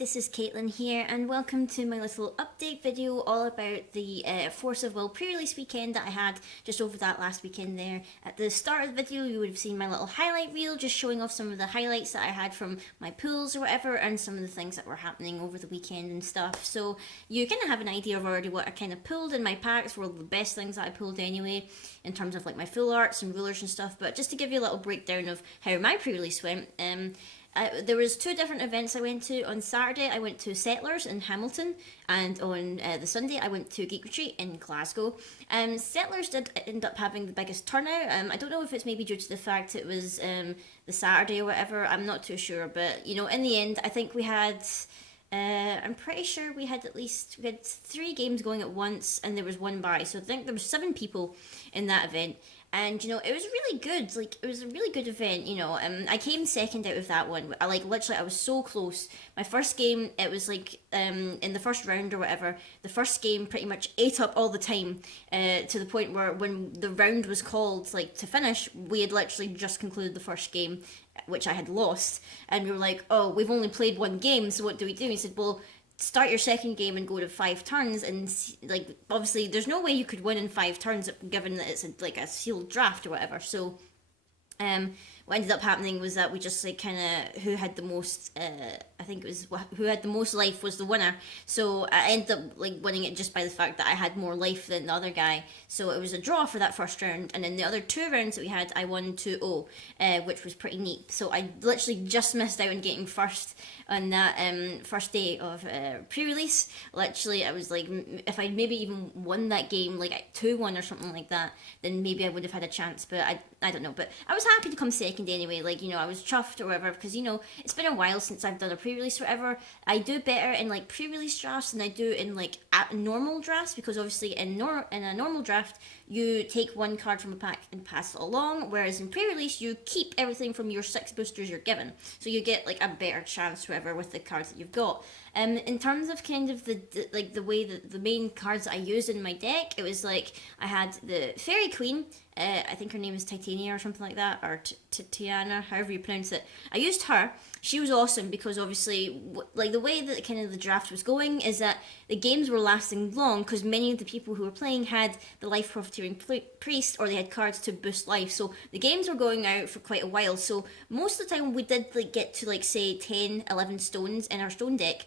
this is Caitlin here, and welcome to my little update video all about the Force of Will pre-release weekend that I had just over that last weekend there. At the start of the video, you would have seen my little highlight reel, just showing off some of the highlights that I had from my pools or whatever, and some of the things that were happening over the weekend and stuff. So you kind of have an idea of already what I kind of pulled, and my packs were the best things that I pulled anyway, in terms of like my full arts and rulers and stuff. But just to give you a little breakdown of how my pre-release went, there was two different events I went to. On Saturday, I went to Settlers in Hamilton, and on the Sunday, I went to Geek Retreat in Glasgow. Settlers did end up having the biggest turnout. I don't know if it's maybe due to the fact it was the Saturday or whatever. I'm not too sure, but you know, in the end, I think we had. I'm pretty sure we had 3 games going at once, and there was one bye. So I think there was 7 people in that event. And, you know, it was really good. Like, it was a really good event, you know. I came second out of that one. Literally, I was so close. My first game, it was, in the first round or whatever, the first game pretty much ate up all the time, to the point where when the round was called, to finish, we had literally just concluded the first game, which I had lost. And we were like, oh, we've only played one game, so what do we do? And he said, well, start your second game and go to 5 turns, and obviously there's no way you could win in 5 turns given that it's a sealed draft or whatever. So what ended up happening was that we just who had the most I think it was who had the most life was the winner. So I ended up winning it just by the fact that I had more life than the other guy. So it was a draw for that first round, and then the other 2 rounds that we had, I won 2-0, which was pretty neat. So I literally just missed out on getting first on that first day of pre-release. Literally, I was like, if I maybe even won that game 2-1 or something like that, then maybe I would have had a chance. But I don't know. But I was happy to come second anyway. I was chuffed or whatever, because it's been a while since I've done a pre-release or whatever. I do better in pre-release drafts than I do in normal drafts, because obviously in a normal draft you take 1 card from a pack and pass it along, whereas in pre-release you keep everything from your 6 boosters you're given, so you get a better chance whatever with the cards that you've got. In terms of kind of the way that the main cards that I used in my deck, it was I had the Fairy Queen. I think her name is Titania or something like that, or Tiana, however you pronounce it. I used her. She was awesome because obviously, the way that kind of the draft was going is that the games were lasting long, because many of the people who were playing had the life profiteering priest, or they had cards to boost life. So the games were going out for quite a while. So most of the time we did get to say 10, 11 stones in our stone deck.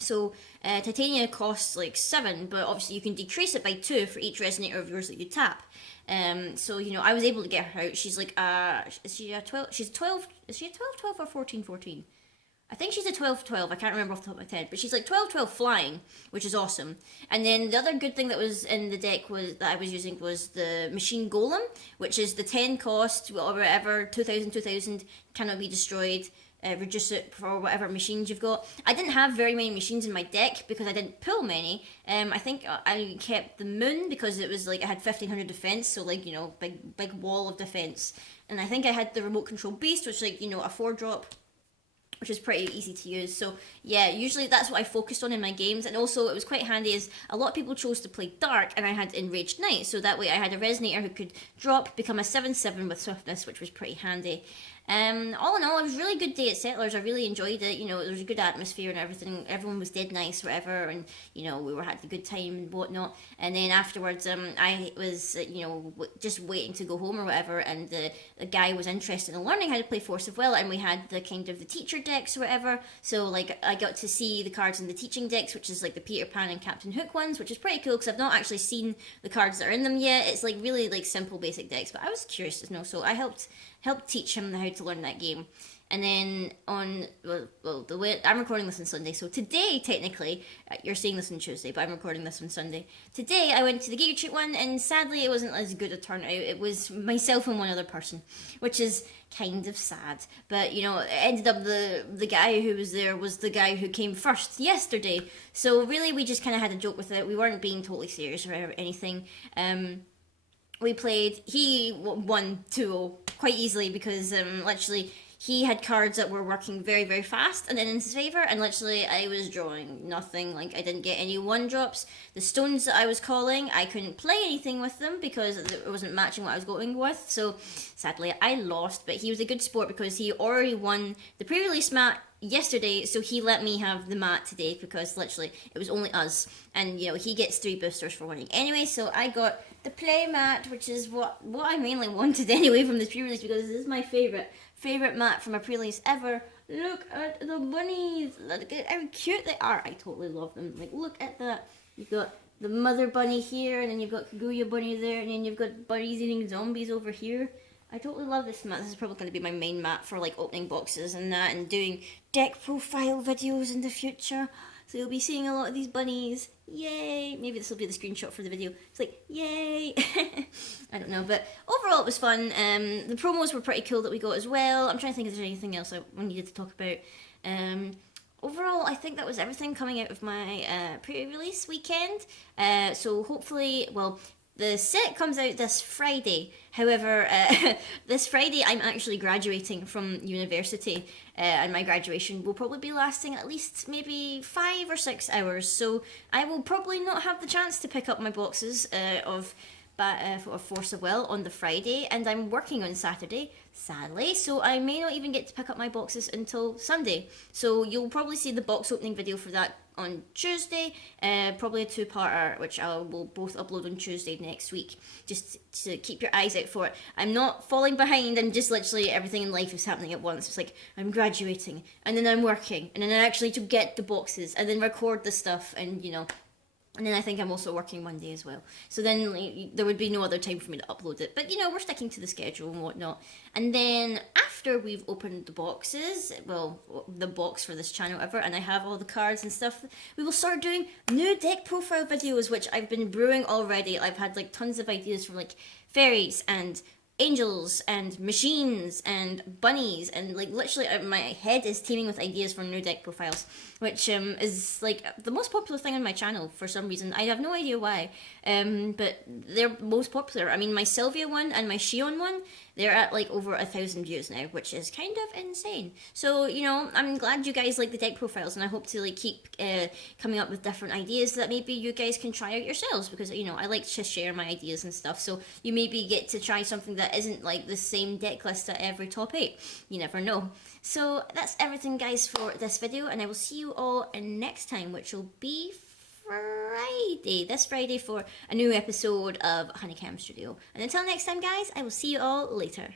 So Titania costs 7, but obviously you can decrease it by 2 for each resonator of yours that you tap. So I was able to get her out. She's is she a 12? She's 12. Is she a 12 or 14? I think she's a 12. I can't remember off the top of my head, but she's 12 flying, which is awesome. And then the other good thing that was in the deck that I was using was the Machine Golem, which is the 10 cost or whatever, 2000 cannot be destroyed. Reduce it for whatever machines you've got. I didn't have very many machines in my deck because I didn't pull many. I think I kept the Moon because it was I had 1500 defense, so big wall of defense. And I think I had the Remote Control Beast, which a 4-drop, which is pretty easy to use. So yeah, usually that's what I focused on in my games. And also it was quite handy as a lot of people chose to play Dark, and I had Enraged Knight, so that way I had a Resonator who could drop, become a 7/7 with Swiftness, which was pretty handy. All in all, it was a really good day at Settlers. I really enjoyed it. There was a good atmosphere and everything. Everyone was dead nice, whatever, and we were had a good time and whatnot. And then afterwards, I was just waiting to go home or whatever, and the guy was interested in learning how to play Force of Will, and we had the kind of the teacher decks or whatever. So I got to see the cards in the teaching decks, which is the Peter Pan and Captain Hook ones, which is pretty cool because I've not actually seen the cards that are in them yet. It's really simple basic decks, but I was curious to know, so I helped teach him how to learn that game. And then the way I'm recording this on Sunday, so today technically you're seeing this on Tuesday, but I'm recording this on Sunday. Today I went to the Geek Retreat one, and sadly it wasn't as good a turnout. It was myself and one other person, which is kind of sad. But it ended up the guy who was there was the guy who came first yesterday. So really we just kind of had a joke with it. We weren't being totally serious or anything. We played. He won 2-0 quite easily because literally he had cards that were working very, very fast and in his favour, and literally I was drawing nothing. I didn't get any 1-drops. The stones that I was calling, I couldn't play anything with them because it wasn't matching what I was going with. So sadly I lost, but he was a good sport because he already won the pre-release yesterday, so he let me have the mat today because literally it was only us, and you know he gets 3 boosters for winning anyway. So I got the play mat, which is what I mainly wanted anyway from this pre-release, because this is my favorite mat from a pre-release ever. Look at the bunnies, look at how cute they are. I totally love them. Like, look at that. You've got the mother bunny here, and then you've got Kaguya bunny there, and then you've got bunnies eating zombies over here. I totally love this mat. This is probably going to be my main mat for like opening boxes and that, and doing deck profile videos in the future. So you'll be seeing a lot of these bunnies. Yay! Maybe this will be the screenshot for the video. It's like, yay! I don't know, but overall it was fun. The promos were pretty cool that we got as well. I'm trying to think if there's anything else I needed to talk about. Overall, I think that was everything coming out of my pre-release weekend. So hopefully, well, the set comes out this Friday. However, this Friday I'm actually graduating from university, and my graduation will probably be lasting at least maybe 5 or 6 hours. So I will probably not have the chance to pick up my boxes of Force of Will on the Friday, and I'm working on Saturday, sadly, so I may not even get to pick up my boxes until Sunday. So you'll probably see the box opening video for that on Tuesday, probably a 2-parter, which I will both upload on Tuesday next week, just to keep your eyes out for it. I'm not falling behind, and just literally everything in life is happening at once. It's like I'm graduating, and then I'm working, and then I actually to get the boxes, and then record the stuff, and you know. And then I think I'm also working Monday as well. So then like, there would be no other time for me to upload it. But, you know, we're sticking to the schedule and whatnot. And then after we've opened the boxes, well, the box for this channel ever, and I have all the cards and stuff, we will start doing new deck profile videos, which I've been brewing already. I've had, like, tons of ideas from, like, fairies and angels and machines and bunnies, and like literally my head is teeming with ideas for new deck profiles, which is like the most popular thing on my channel for some reason. I have no idea why, but they're most popular. I mean, my Sylvia one and my Shion one, they're at like over 1,000 views now, which is kind of insane. So, you know, I'm glad you guys like the deck profiles, and I hope to like keep coming up with different ideas that maybe you guys can try out yourselves, because, you know, I like to share my ideas and stuff, so you maybe get to try something that isn't like the same deck list at every top 8. You never know. So that's everything, guys, for this video, and I will see you all next time, which will be this Friday for a new episode of Honeycam Studio. And until next time, guys, I will see you all later.